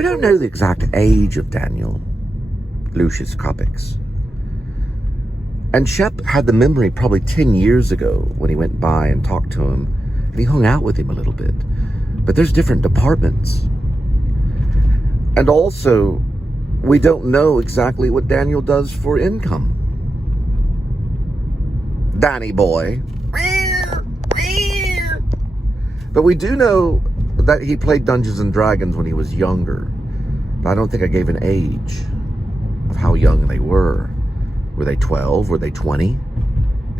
We don't know the exact age of Daniel Lucius Coppix. And Shep had the memory probably 10 years ago when he went by and talked to him, and he hung out with him a little bit. But there's different departments. And also, we don't know exactly what Daniel does for income. Danny boy. But we do know that he played Dungeons and Dragons when he was younger. But I don't think I gave an age of how young they were. Were they 12? Were they 20?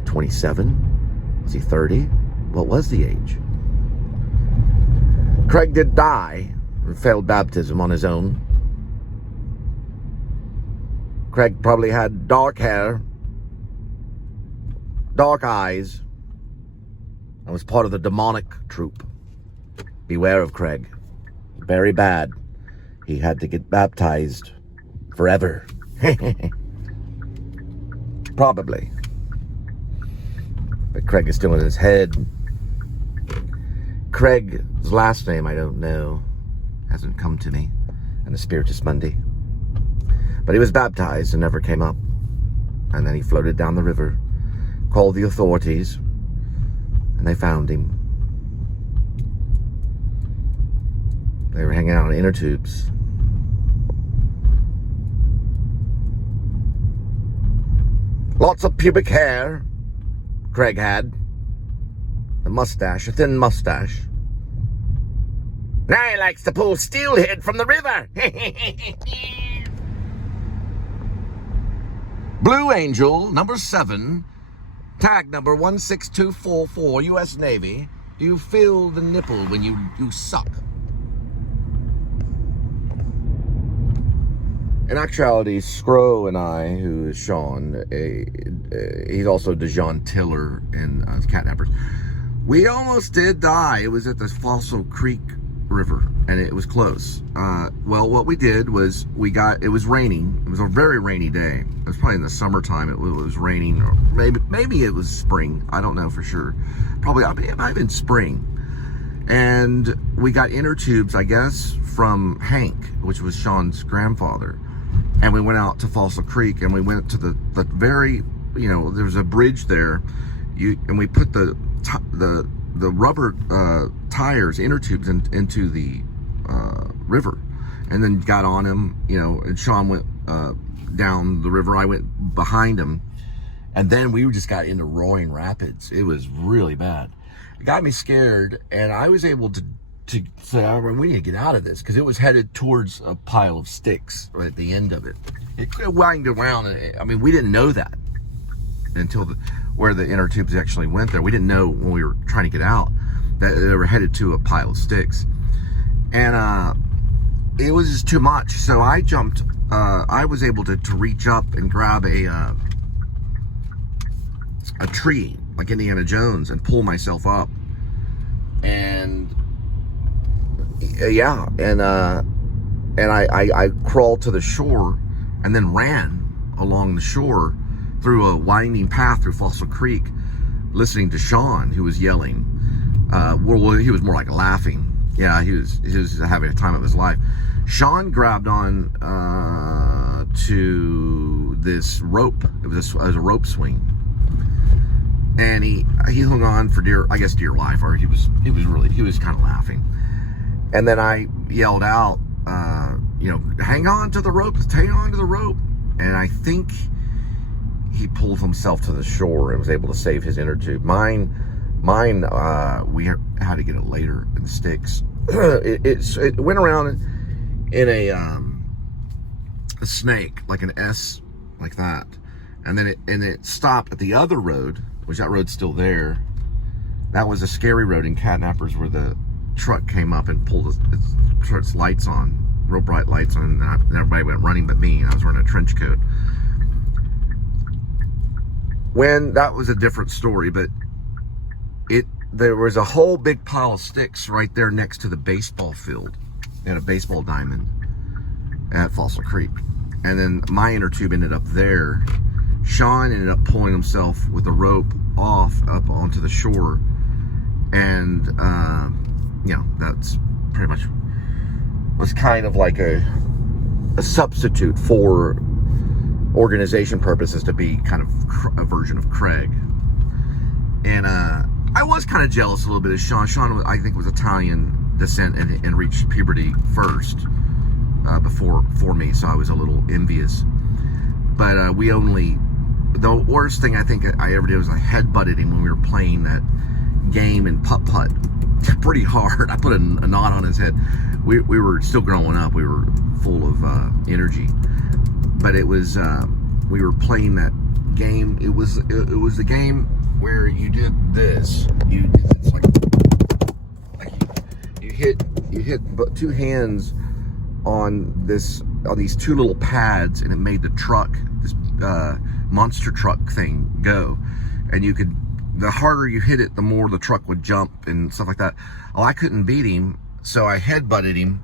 27? Was he 30? What was the age? Craig did die and failed baptism on his own. Craig probably had dark hair, dark eyes, and was part of the demonic troupe. Beware of Craig. Very bad. He had to get baptized forever. Probably. But Craig is still in his head. Craig's last name, I don't know. Hasn't come to me. And the Spiritus Mundi. But he was baptized and never came up. And then he floated down the river, called the authorities, and they found him. They were hanging out on inner tubes. Lots of pubic hair, Craig had. A mustache, a thin mustache. Now he likes to pull steelhead from the river. Blue Angel, number 7, tag number 16244, U.S. Navy. Do you feel the nipple when you suck? In actuality, Scro and I, who is Sean, he's also DeJean Tiller in Catnappers. We almost did die. It was at the Fossil Creek River, and it was close. Well, what we did was it was raining. It was a very rainy day. It was probably in the summertime. It was raining, or maybe it was spring. I don't know for sure. Probably, it might have been spring. And we got inner tubes, I guess, from Hank, which was Sean's grandfather. And we went out to Fossil Creek, and we went to the very, there was a bridge there, and we put the rubber tires, inner tubes, into the river, and then got on him, and Sean went down the river. I went behind him, and then we just got into roaring rapids. It was really bad. It got me scared, and I was able to say, oh, we need to get out of this, because it was headed towards a pile of sticks right at the end of it. It could have wound around, and we didn't know that until where the inner tubes actually went there. We didn't know when we were trying to get out that they were headed to a pile of sticks. And it was just too much. So I jumped, I was able to reach up and grab a tree, like Indiana Jones, and pull myself up. And yeah, and I crawled to the shore and then ran along the shore through a winding path through Fossil Creek, listening to Sean, who was yelling. Well, he was more like laughing. Yeah, he was having a time of his life. Sean grabbed on to this rope. It was a rope swing, and he hung on for dear life, or he was kind of laughing. And then I yelled out, hang on to the rope, hang on to the rope. And I think he pulled himself to the shore and was able to save his inner tube. Mine, we had to get it later in the sticks. It went around in a snake, like an S, like that. And then it stopped at the other road, which that road's still there. That was a scary road in Catnappers, where the truck came up and pulled its lights on, real bright lights on, and everybody went running but me. I was wearing a trench coat. When that was a different story, but there was a whole big pile of sticks right there next to the baseball field. They had a baseball diamond at Fossil Creek, and then my inner tube ended up there. Sean ended up pulling himself with a rope off up onto the shore, and that's pretty much was kind of like a substitute for organization purposes to be kind of a version of Craig. And I was kind of jealous a little bit of Sean. Sean, I think, was Italian descent and reached puberty first before me, so I was a little envious. But the worst thing I think I ever did was I headbutted him when we were playing that game in putt-putt pretty hard. I put a knot on his head. We were still growing up. We were full of energy. But it was, we were playing that game. It was the game where you did this. It's like you hit two hands on these two little pads, and it made the truck, this monster truck thing, go. And the harder you hit it, the more the truck would jump and stuff like that. Oh, I couldn't beat him, so I headbutted him,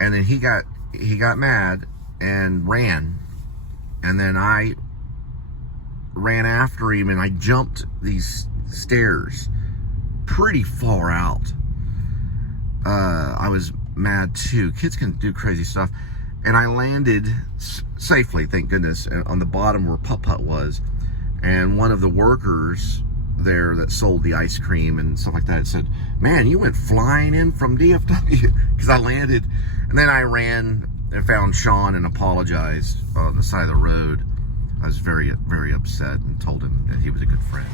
and then he got mad and ran, and then I ran after him, and I jumped these stairs pretty far out. I was mad too. Kids can do crazy stuff. And I landed safely, thank goodness, on the bottom where putt-putt was. And one of the workers there that sold the ice cream and stuff like that said, "Man, you went flying in from DFW," because I landed. And then I ran and found Sean and apologized on the side of the road. I was very, very upset and told him that he was a good friend.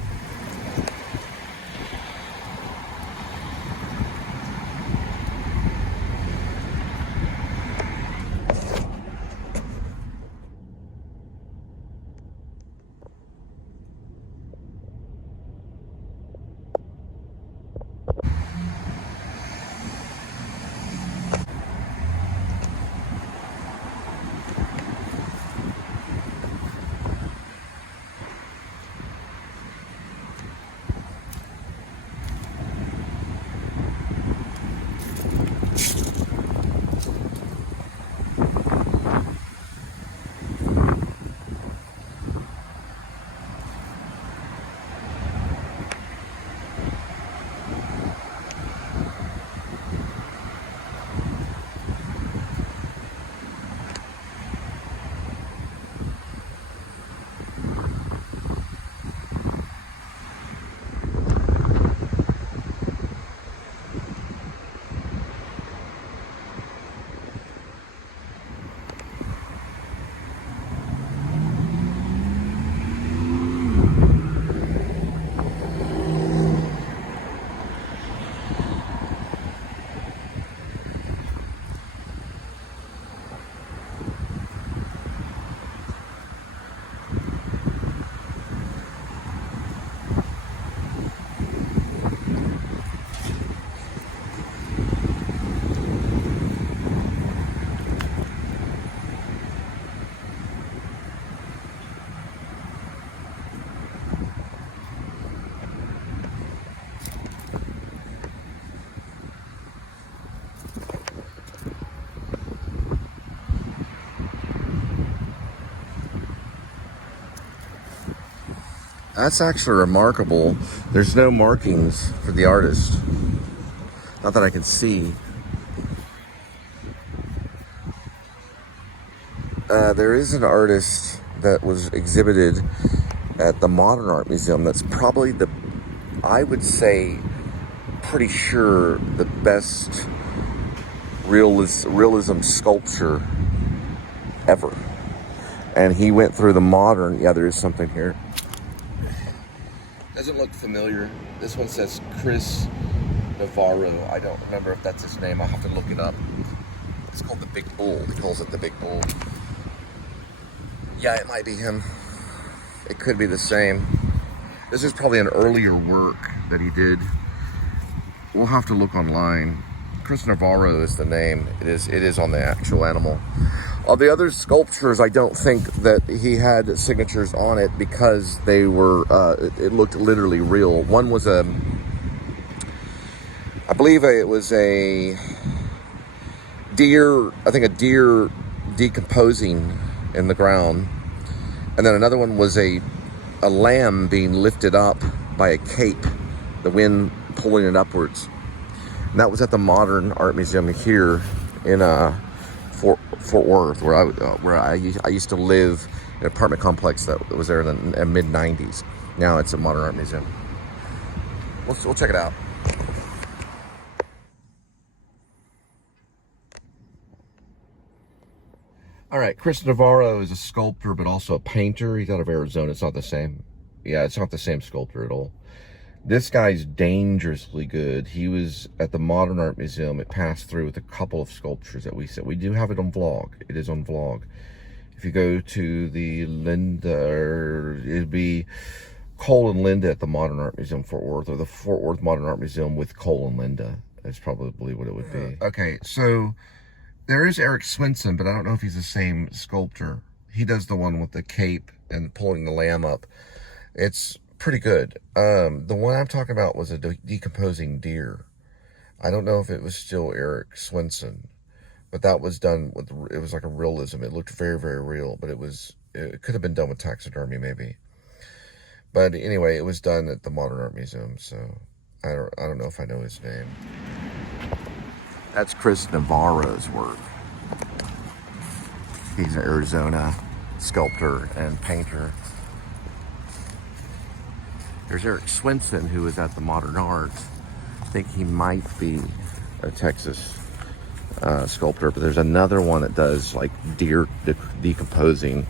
That's actually remarkable. There's no markings for the artist. Not that I can see. There is an artist that was exhibited at the Modern Art Museum that's probably I would say, pretty sure the best realism sculpture ever. And he went through the modern, yeah, there is something here. Doesn't look familiar. This one says Chris Navarro. I don't remember if that's his name. I'll have to look it up. It's called the Big Bull. He calls it the Big Bull. Yeah, it might be him. It could be the same. This is probably an earlier work that he did. We'll have to look online. Chris Navarro is the name. It is on the actual animal. All the other sculptures, I don't think that he had signatures on it because they were, it looked literally real. One was I believe it was a deer, I think a deer decomposing in the ground. And then another one was a lamb being lifted up by a cape, the wind pulling it upwards. And that was at the Modern Art Museum here in Fort Worth, where I used to live in an apartment complex that was there in the mid '90s. Now it's a modern art museum. We'll check it out. All right, Chris Navarro is a sculptor, but also a painter. He's out of Arizona. It's not the same. Yeah, it's not the same sculptor at all. This guy's dangerously good. He was at the Modern Art Museum. It passed through with a couple of sculptures that we said. We do have it on vlog. It is on vlog. If you go to the Linda, or it'd be Cole and Linda at the Modern Art Museum, Fort Worth, or the Fort Worth Modern Art Museum with Cole and Linda. That's probably what it would be. Okay, so there is Eric Swinson, but I don't know if he's the same sculptor. He does the one with the cape and pulling the lamb up. It's pretty good. The one I'm talking about was a decomposing deer. I don't know if it was still Eric Swinson, but that was done with, it was like a realism. It looked very, very real, but it could have been done with taxidermy maybe. But anyway, it was done at the Modern Art Museum, so I don't know if I know his name. That's Chris Navarro's work. He's an Arizona sculptor and painter. There's Eric Swinson, who was at the Modern Art. I think he might be a Texas sculptor, but there's another one that does like deer decomposing,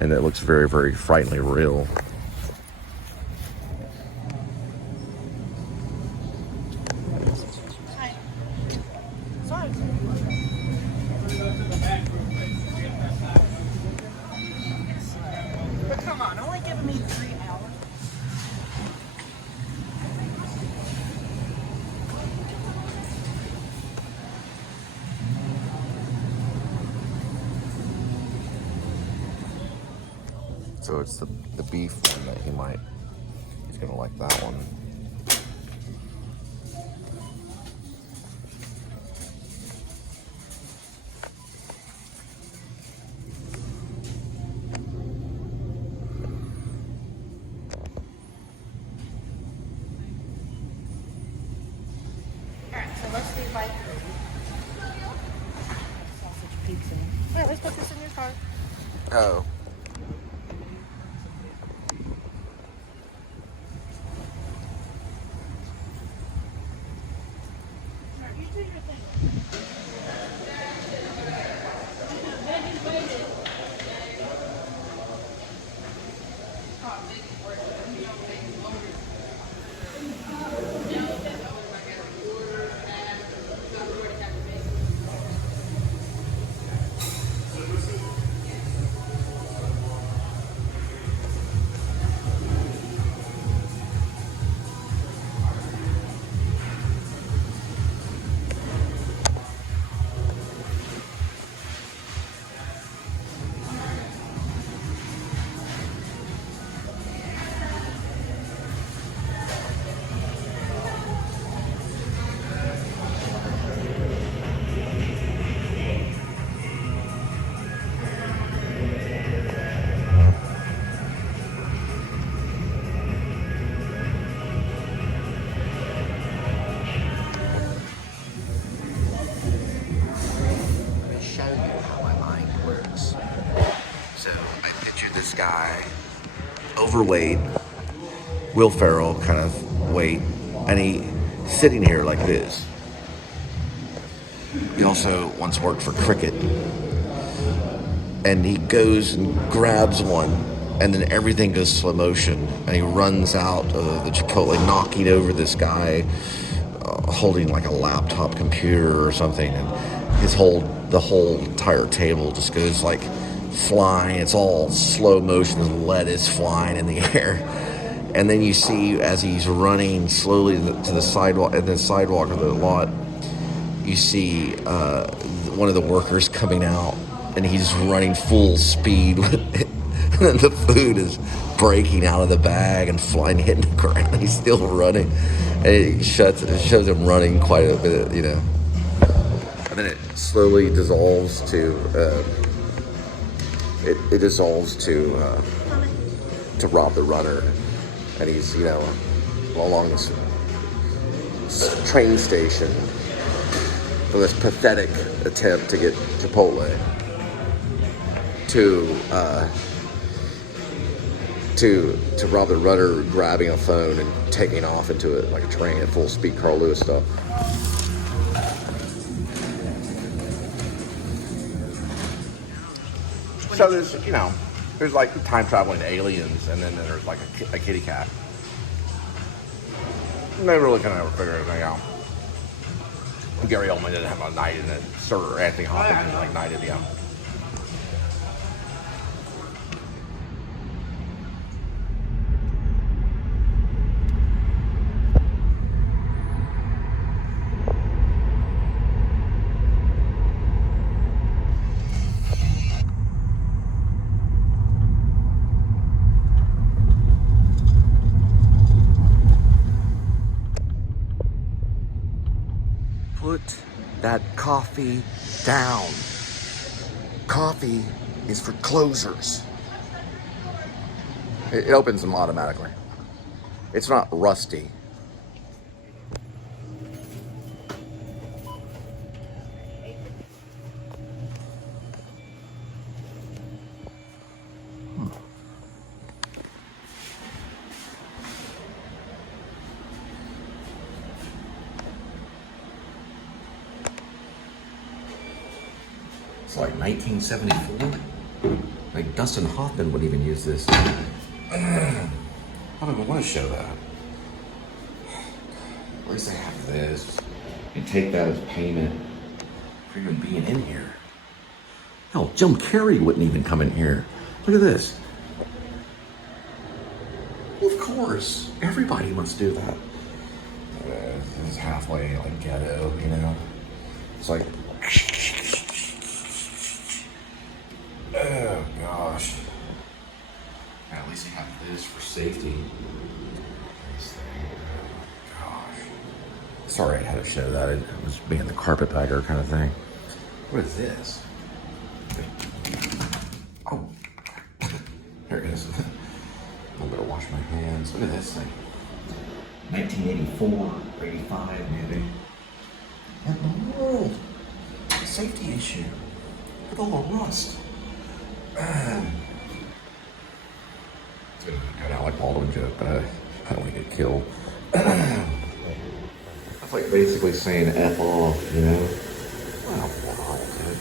and it looks very, very frighteningly real. Hi. Sorry. But come on, only giving me 3 hours. So it's the beef one that he's gonna like that one. Alright, so let's do like sausage pizza. Alright, let's put this in your car. Oh. You do your thing. Guy, overweight, Will Ferrell kind of weight, and he sitting here like this. He also once worked for Cricket, and he goes and grabs one, and then everything goes slow motion, and he runs out of the Chipotle, knocking over this guy holding like a laptop computer or something, and the whole entire table just goes like flying. It's all slow motion, with lettuce flying in the air. And then you see as he's running slowly to the sidewalk, and the sidewalk of the lot, you see one of the workers coming out, and he's running full speed. And the food is breaking out of the bag and flying, hitting the ground. He's still running, and it shows him running quite a bit, you know. And then it slowly dissolves to. It dissolves to rob the runner, and he's, you know, along this train station, for this pathetic attempt to get Chipotle to Robert Rudder grabbing a phone and taking off into it like a train at full speed, Carl Lewis stuff. So there's, you know, there's like time traveling aliens, and then there's like a kitty cat. And they really couldn't ever figure anything out. Gary Oldman didn't have a night in it. Sir Anthony Hopkins didn't like night in the Put that coffee down. Coffee is for closers. It opens them automatically. It's not rusty. It's like 1974. Like Dustin Hoffman wouldn't even use this. I don't even want to show that. At least I have this. And take that as payment for even being in here. Hell, Jim Carrey wouldn't even come in here. Look at this. Well, of course. Everybody must do that. This is halfway like ghetto, you know? It's like... Oh gosh. At least I have this for safety. Gosh. Sorry I had to show that. It was being the carpetbagger kind of thing. What is this? Oh. Here it is. I better wash my hands. Look at this thing. 1984, 85 maybe. What in the world? A safety issue. Look at all the rust. It's an Alec Baldwin joke, but I don't want to get killed. That's like basically saying F off, you know? Well, wow, dude.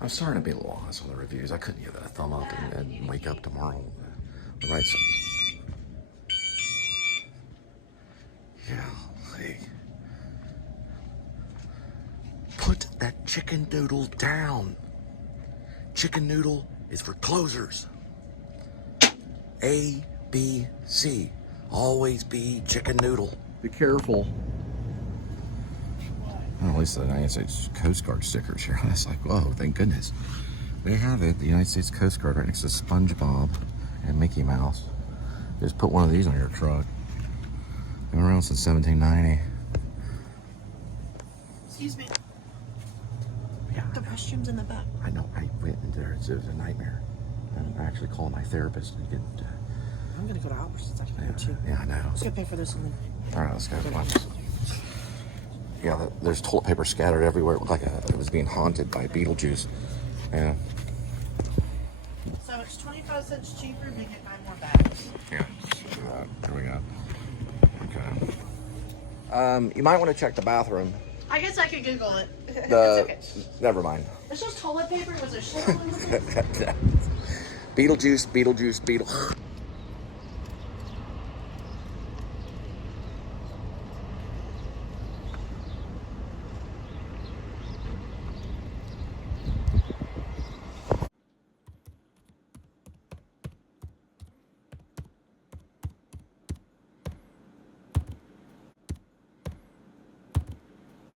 I'm starting to be a little honest on the reviews. I couldn't give that a thumb up and wake up tomorrow. The right side. Yeah, like, put that chicken noodle down. Chicken noodle is for closers. A.D.W.C. Always be chicken noodle. Be careful. Well, at least the United States Coast Guard stickers here. I was like, whoa, thank goodness. They have it, the United States Coast Guard, right next to SpongeBob and Mickey Mouse. Just put one of these on your truck. Been around since 1790. Excuse me. Yeah. The restrooms in the back. I know. I went in there. It was a nightmare. I actually called my therapist and get. I'm gonna go to Albertsons. I can go too. Yeah, I know. Let's go pay for this one. All right, let's go. Yeah, there's toilet paper scattered everywhere. It looked like it was being haunted by Beetlejuice. Yeah. So it's 25 cents cheaper to get 9 more bags. Yeah. There we go. Okay. You might want to check the bathroom. I guess I could Google it. It's The okay. Never mind. It's just toilet paper. Was there shit all over it? Beetlejuice, Beetlejuice, Beetle.